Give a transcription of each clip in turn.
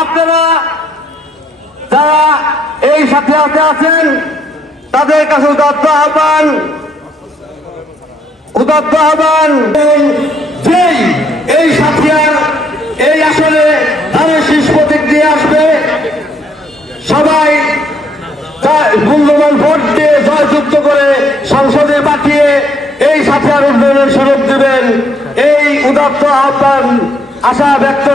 আপনারা যারা এই সাথে সাথে আছেন, তাদের কাছে উদাত্ত আহ্বান। উদাত্ত আহ্বান। যেই এই সাথিয়ার এই আসলে ধানের শীষ প্রতীক দিয়ে আসবে। সবাই মূল্যবান ভোট দিয়ে জয়যুক্ত করে সংসদে পাঠিয়ে এই সাথিয়ার উন্নয়নের সুযোগ দেবেন। এই উদাত্ত আহ্বান আশা ব্যক্ত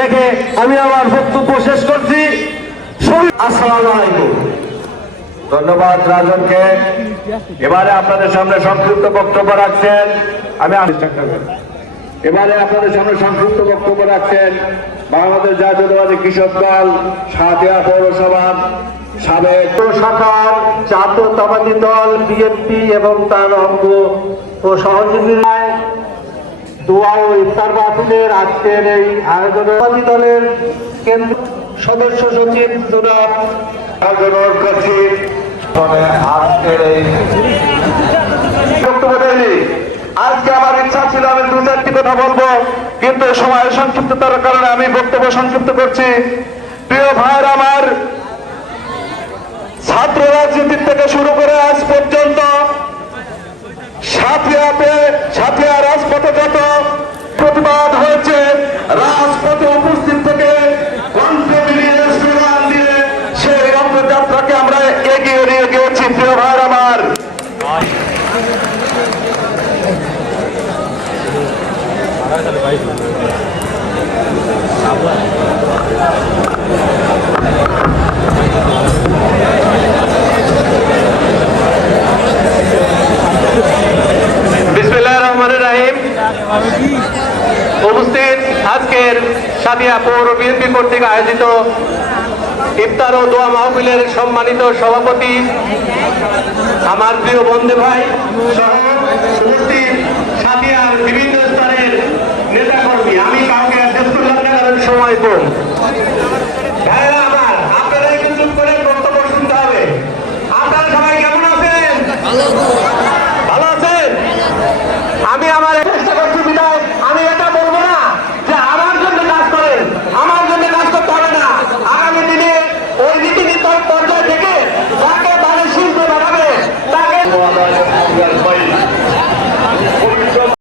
রেখে আমি আমার বক্তব্য শেষ করছি। ধন্যবাদ রাজনকে। এবারে আপনাদের সামনে সংক্ষিপ্ত বক্তব্য রাখছেন। আমি এবারে আপনাদের সামনে সংক্ষিপ্ত বক্তব্য রাখছেন বাংলাদেশ জাতীয়তাবাদী কৃষক দল, সাতিয়া পৌরসভার সাবেক শাখার জাতীয়তাবাদী দল, বিএনপি এবং তার অঙ্গ ও সহযোগীরায় দোয়া আজকের এই দলের কেন্দ্র সদস্য সচিব এই আজকে আমার ইচ্ছা ছিল আমি দু চারটি কথা বলব, কিন্তু সময়ের সংক্ষিপ্ততার কারণে আমি বক্তব্য সংক্ষিপ্ত করছি। প্রিয় ভাইয়ের, আমার ছাত্র রাজনীতির থেকে উপস্থিত আজকের সাদিয়া পৌর বিএনপি কর্তৃক আয়োজিত ইফতার ও দোয়া মাহফিলের সম্মানিত সভাপতি, আমার প্রিয় বন্ধু ভাই সহ উপস্থিত